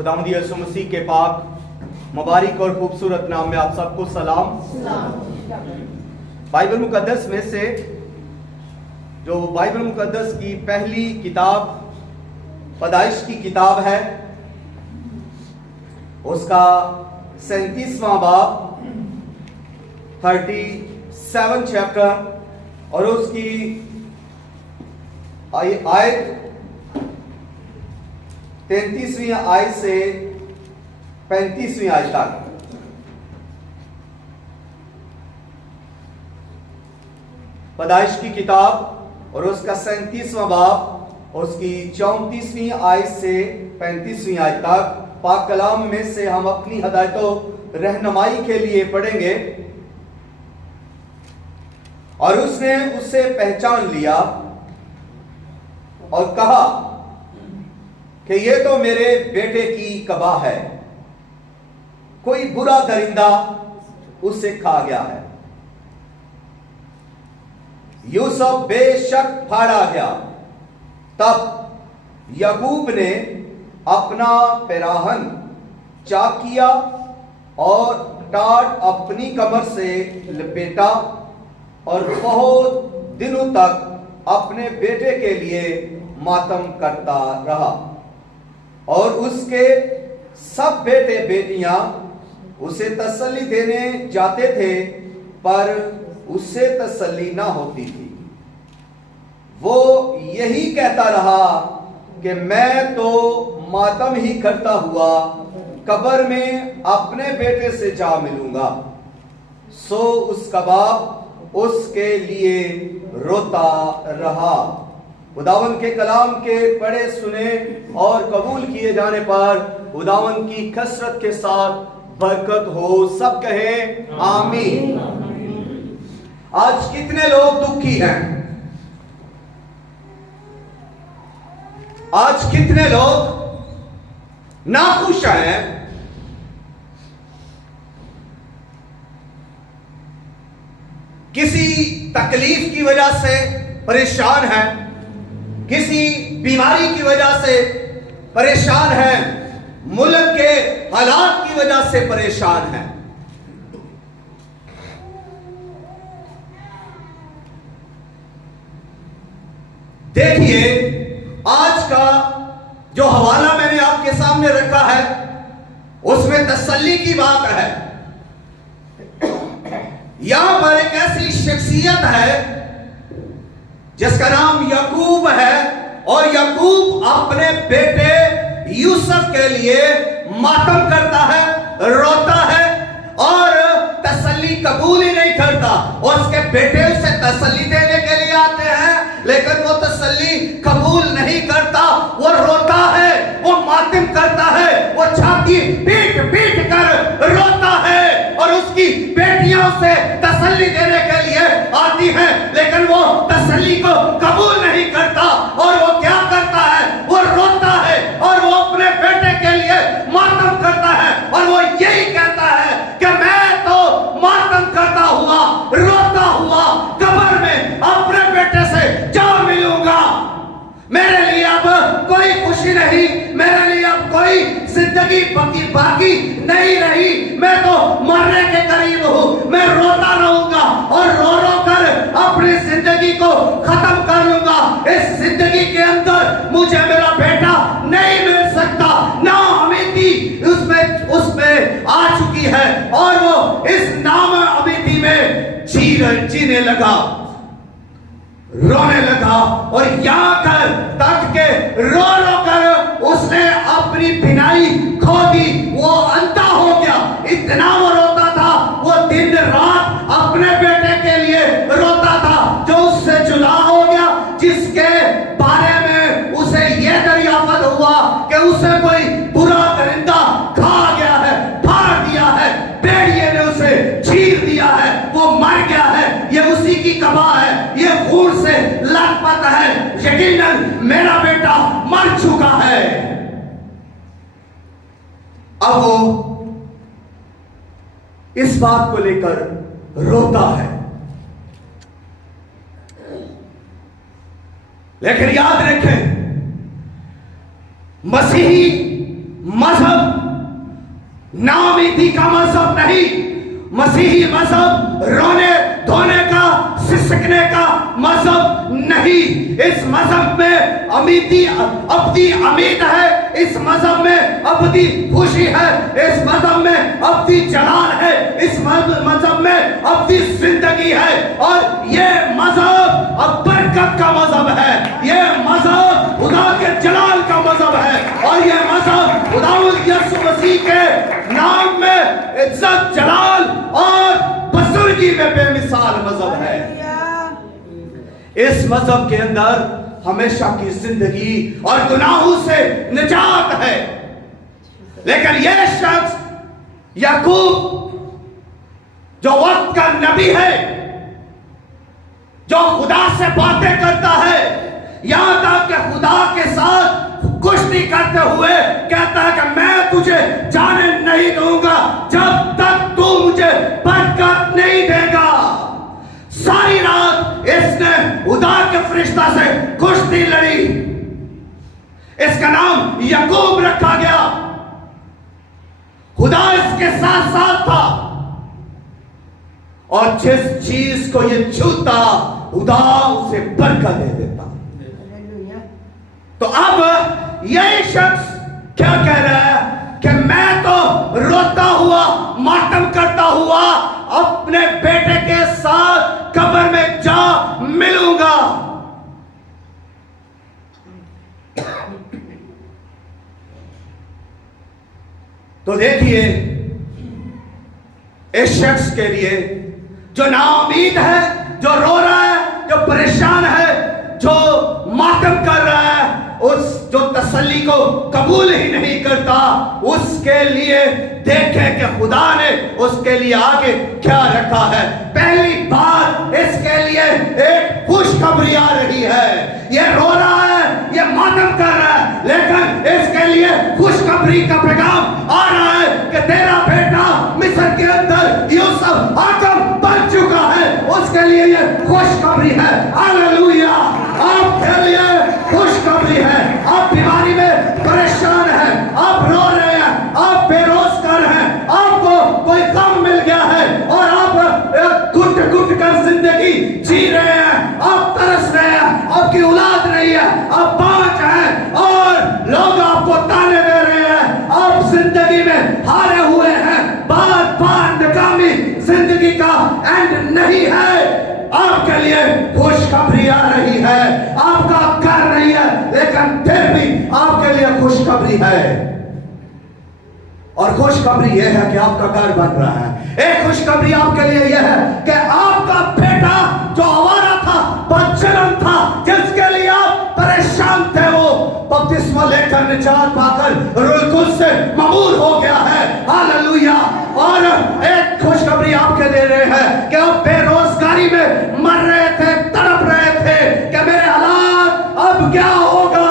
खुदावंद यीशु मसीह के पाक मुबारक और खूबसूरत नाम में आप सबको सलाम। बाइबल मुकद्दस में से जो बाइबल मुकद्दस की पहली किताब पैदाइश की किताब है, उसका 37वां बाब 37 चैप्टर और उसकी आयत 33वीं आयत से 35वीं आयत तक। पैदाइश की किताब और उसका 37वां बाब और उसकी 34वीं आयत से 35वीं आयत तक पाक कलाम में से हम अपनी हदायतों रहनुमाई के लिए पढ़ेंगे। और उसने उससे पहचान लिया और कहा कि ये तो मेरे बेटे की कबा है, कोई बुरा दरिंदा उससे खा गया है। यूसुफ बेशक फाड़ा गया। तब याकूब ने अपना पिराहन चाक किया और टाट अपनी कमर से लपेटा और बहुत दिनों तक अपने बेटे के लिए मातम करता रहा। और उसके सब बेटे बेटियां उसे तसल्ली देने जाते थे, पर उससे तसल्ली ना होती थी। वो यही कहता रहा कि मैं तो मातम ही करता हुआ कब्र में अपने बेटे से जा मिलूंगा। सो उसका बाप उसके लिए रोता रहा। खुदावन के कलाम के पढ़े सुने और कबूल किए जाने पर खुदावन की कसरत के साथ बरकत हो। सब कहें आमीन। आज कितने लोग दुखी हैं? आज कितने लोग नाखुश हैं? किसी तकलीफ की वजह से परेशान हैं, किसी बीमारी की वजह से परेशान हैं, मुल्क के हालात की वजह से परेशान हैं। देखिए, आज का जो हवाला मैंने आपके सामने रखा है उसमें तसल्ली की बात है। यहां पर एक ऐसी शख्सियत है जिसका नाम याकूब है, और याकूब अपने बेटे यूसुफ के लिए मातम करता है, रोता है और तसल्ली कबूल ही नहीं करता। और उसके बेटे उसे तसल्ली देने के लिए आते हैं, लेकिन वो तसल्ली कबूल नहीं करता। वो रोता है, वो मातम करता है, वो छाती पीट पीट कर रोता है। और उसकी बेटियां उसे तसल्ली देने के लिए आती हैं, लेकिन वो तसल्ली को कबूल नहीं करता। और वो क्या करता है? वो रोता है और वो अपने बेटे के लिए मातम करता है। और वो यही कहता है कि मैं तो मातम करता हुआ, रोता हुआ कब्र में अपने बेटे से जा मिलूंगा। मेरे लिए अब कोई खुशी नहीं, मेरे लिए अब कोई जिंदगी बाकी नहीं रही। मैं तो मरने के करीब हूं। मैं रोता रहूंगा और रो रो कर अपनी जिंदगी को खत्म कर लूंगा। इस जिंदगी के अंदर मुझे मेरा बेटा नहीं मिल सकता। ना अमीदी उसमें आ चुकी है और वो इस नाम अमीदी में जीने लगा, रोने लगा। और यहां कर तक के रो रो कर उसने अपनी बिनाई खो दी। वो अंधा हो गया, इतना वो रोता था। वो दिन रात अपने बेटे के लिए रोता था जो उससे जुदा हो गया, जिसके बारे में उसे यह दरियाफ्त हुआ कि उसे कोई बुरा दरिंदा खा गया है, फाड़ दिया है, भेड़िए ने उसे चीर दिया है, वो मर गया है। ये उसी की कबा है, ये खून से लथपथ है। यकीनन मेरा बेटा मर चुका है। अब वो इस बात को लेकर रोता है। लेकिन याद रखें, मसीही मजहब नाउमीदी का मजहब नहीं, मसीही मजहब रोने धोने का, सिसकने का मजहब नहीं। इस मजहब में अबदी उम्मीद है, इस मजहब में अबदी खुशी है, इस मजहब में अबदी जलाल है, इस मजहब में अबदी जिंदगी है। और ये मजहब अब बरकत का मजहब है, ये मजहब खुदा के जलाल का मजहब है, और ये मजहब खुदावंद यीशु मसीह के नाम में इज्जत, जलाल और बुजुर्गी में बेमिसाल मजहब है। इस मजहब के अंदर हमेशा की जिंदगी और गुनाहों से निजात है। लेकिन यह शख्स याकूब जो वक्त का नबी है, जो खुदा से बातें करता है, यहां तक कि खुदा के साथ कुश्ती करते हुए कहता है कि मैं तुझे जाने नहीं दूंगा जब तक तू मुझे बरकत नहीं देगा। सारी रात इसने खुदा के फरिश्ता से कुश्ती लड़ी। इसका नाम याकूब रखा गया। खुदा इसके साथ साथ था, और जिस चीज को ये छूता खुदा उसे बरकत दे देता। तो अब यही शख्स क्या कह रहा है कि मैं तो रोता हुआ, मातम करता हुआ अपने बेटे के साथ कब्र में जा मिलूंगा। तो देखिए, इस शख्स के लिए जो नाउमीद है, जो रो रहा है, जो परेशान है, जो मातम कर रहा है, उस जो तसल्ली को कबूल ही नहीं करता, उसके लिए देखे कि खुदा ने उसके लिए आगे क्या रखा है। पहली बात इसके लिए एक खुशखबरी आ रही है। ये रो रहा है, ये मातम कर रहा है, लेकिन इसके लिए खुशखबरी का पैगाम आ रहा है कि तेरा बेटा मिस्र के अंदर यूसुफ हाकिम बन चुका है। उसके लिए ये खुशखबरी है। हालेलुया! आपके लिए खुशखबरी है। आप बीमारी में परेशान हैं, आप रो रहे हैं, आप बेरोजगार हैं, आपको कोई काम मिल गया है और आप घुट घुट कर जिंदगी जी रहे हैं, आप तरस रहे हैं, आपकी औलाद नहीं है, आप बांझ हैं और लोग आपको ताने दे रहे हैं, आप जिंदगी में हारे हुए हैं, बार बार नाकामी जिंदगी का एंड नहीं है। आपके लिए खुशखबरी आ रही है। आपका घर नहीं है, लेकिन फिर भी आपके लिए खुशखबरी है। और खुशखबरी यह है कि आपका घर बन रहा है। एक खुशखबरी आपके लिए यह है कि आपका बेटा जो आवारा था, बदचलन था, जिसके लिए आप परेशान थे, वो बपतिस्मा लेकर निजात पाकर रूहुल कुद्स से ममूर हो गया है। हालेलुया! और एक खुशखबरी आपके दे रहे हैं कि आप बेरोजगारी में मर रहे थे, तड़प रहे थे कि मेरे हालात अब क्या होगा।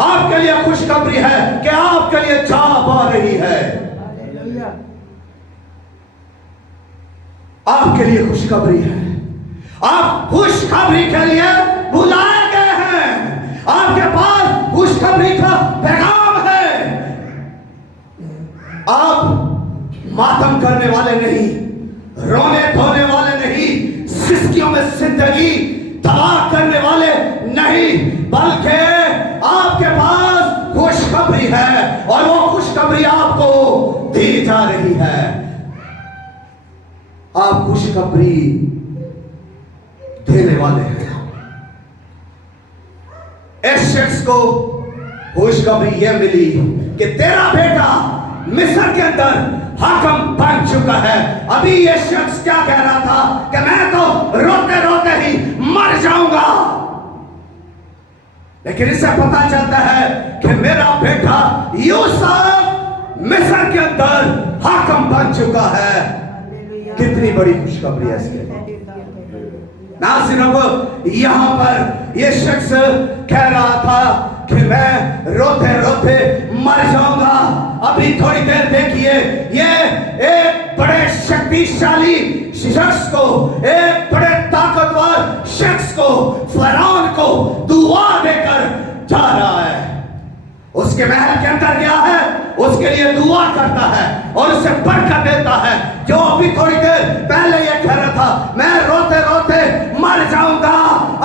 आपके लिए खुशखबरी है कि आपके लिए जाब आ रही है। आपके लिए खुशखबरी है। आप खुशखबरी के लिए बुलाए गए हैं। आपके पास खुशखबरी का पैगाम है। आप मातम करने वाले नहीं, रोने धोने वाले नहीं, सिसकियों में जिंदगी तबाह करने वाले नहीं, बल्कि आपके पास खुशखबरी है और वो खुशखबरी आपको दी जा रही है। आप खुशखबरी देने वाले हैं। इस शख्स को खुशखबरी यह मिली कि तेरा बेटा मिस्र के अंदर हाकिम बन चुका है। अभी ये शख्स क्या कह रहा था कि मैं तो रोते रोते ही मर जाऊंगा, लेकिन इससे पता चलता है कि मेरा बेटा यूसुफ मिस्र के अंदर हाकिम बन चुका है। कितनी बड़ी खुशखबरी है इसके। ना सिर्फ यहां पर यह शख्स कह रहा था कि मैं रोते रोते मर जाऊंगा। अभी थोड़ी देर देखिए, ये एक बड़े शक्तिशाली शख्स को, एक बड़े ताकतवर शख्स को, फरौन को दुआ देकर जा रहा है। उसके महल के अंदर गया है اس کے لیے دعا کرتا ہے اور اسے برکت دیتا ہے. جو ابھی تھوڑی دیر پہلے یہ کہہ رہا تھا میں روتے روتے مر جاؤں گا،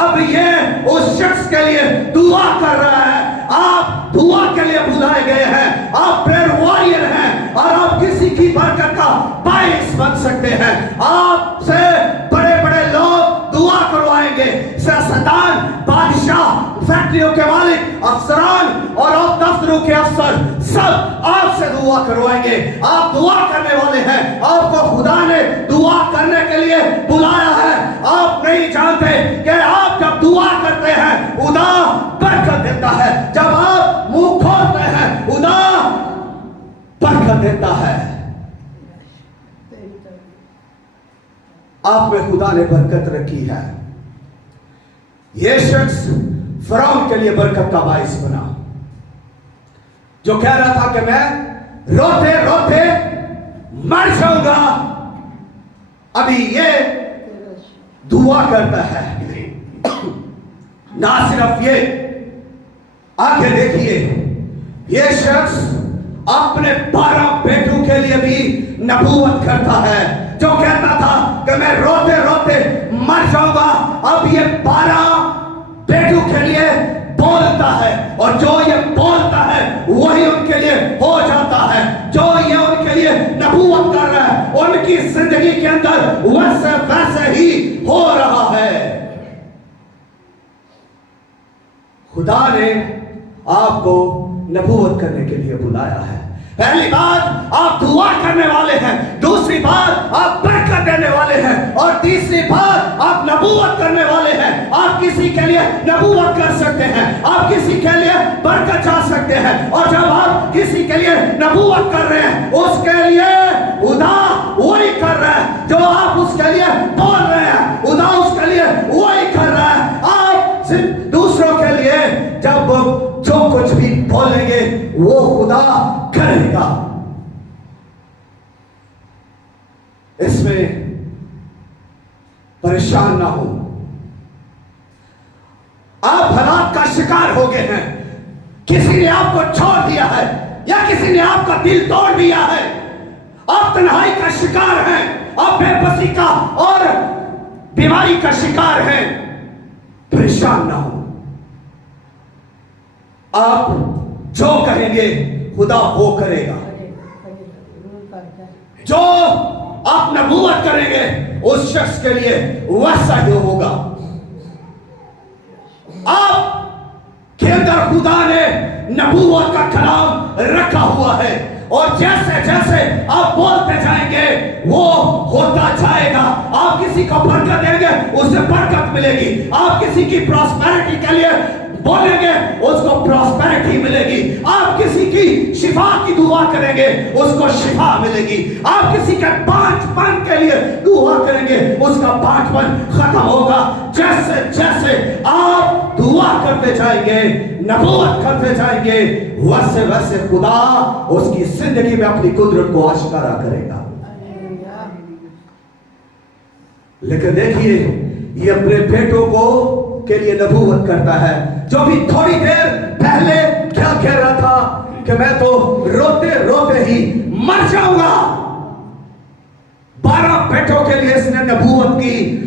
اب یہ اس شخص کے لیے دعا کر رہا ہے. آپ دعا کے لیے بلائے گئے ہیں، آپ پریئر واریر ہیں اور آپ کسی کی برکت کا باعث بن سکتے ہیں. آپ سے بڑے بڑے لوگ دعا کروائیں گے، سیاستدان، بادشاہ، فیکٹریوں کے مالک، افسران اور دفتروں کے افسر سب آپ سے دعا کروائیں گے. آپ دعا کرنے والے ہیں، آپ کو خدا نے دعا کرنے کے لیے بلایا ہے. آپ نہیں جانتے کہ آپ جب دعا کرتے ہیں خدا برکت دیتا ہے، جب آپ منہ کھولتے ہیں خدا برکت دیتا ہے. آپ میں خدا نے برکت رکھی ہے. یہ شخص فرعون کے لیے برکت کا باعث بنا، جو کہہ رہا تھا کہ میں روتے روتے مر جاؤں گا. ابھی یہ دعا کرتا ہے. نہ صرف یہ، آگے دیکھیے، یہ شخص اپنے 12 بیٹوں کے لیے بھی نبوت کرتا ہے، جو کہتا تھا کہ میں روتے روتے مر جاؤں گا. اب یہ 12 بیٹوں کے لیے بولتا ہے، اور جو یہ بولتا ہے وہی ان کے لیے ہو جاتا ہے. جو یہ ان کے لیے نبوت کر رہا ہے ان کی زندگی کے اندر ویسے ہی ہو رہا ہے. خدا نے آپ کو نبوت کرنے کے لیے بلایا ہے. پہلی بات آپ دعا کرنے والے ہیں، دوسری بات آپ برکت دینے والے ہیں، اور تیسری بات آپ نبوت کرنے والے ہیں. آپ کسی کے لیے نبوت کر سکتے ہیں، آپ کسی کے لیے برکت چاہ سکتے ہیں، اور جب آپ کسی کے لیے نبوت کر رہے ہیں اس کے لیے خدا وہی کر رہا ہے جو آپ اس کے لیے بول رہے ہیں. خدا اس کے لیے وہی کر رہا ہے. آپ صرف دوسروں کے لیے جب جو کچھ بھی بولیں گے وہ خدا کرے گا. اس میں پریشان نہ ہو. آپ حالات کا شکار ہو گئے ہیں، کسی نے آپ کو چھوڑ دیا ہے یا کسی نے آپ کا دل توڑ دیا ہے، آپ تنہائی کا شکار ہیں، آپ بے بسی کا اور بیماری کا شکار ہیں. پریشان نہ ہو. آپ جو کہیں گے خدا وہ کرے گا. جو آپ نبوت کریں گے اس شخص کے لیے ویسا ہی ہوگا. آپ کے اندر خدا نے نبوت کا کلام رکھا ہوا ہے، اور جیسے جیسے آپ بولتے جائیں گے وہ ہوتا جائے گا. آپ کسی کو برکت دیں گے اسے برکت ملے گی. آپ کسی کی پراسپیرٹی کے لیے بولیں گے اس کو پراسپیرٹی ملے گی. آپ کسی کی شفا کی دعا کریں گے اس کو شفا ملے گی. آپ کسی کے 5 پن کے لیے دعا کریں گے اس کا 5 پن ختم ہوگا. جیسے جیسے آپ دعا کرتے جائیں گے، نبوت کرتے جائیں گے، ویسے ویسے خدا اس کی زندگی میں اپنی قدرت کو آشکارا کرے گا. لیکن دیکھیے یہ اپنے بیٹوں کو کے لیے نبوت کرتا ہے، جو بھی تھوڑی دیر پہلے کیا کہہ رہا تھا کہ میں تو روتے روتے ہی مر جاؤں گا. 12 بیٹوں کے لیے اس نے نبوت کی.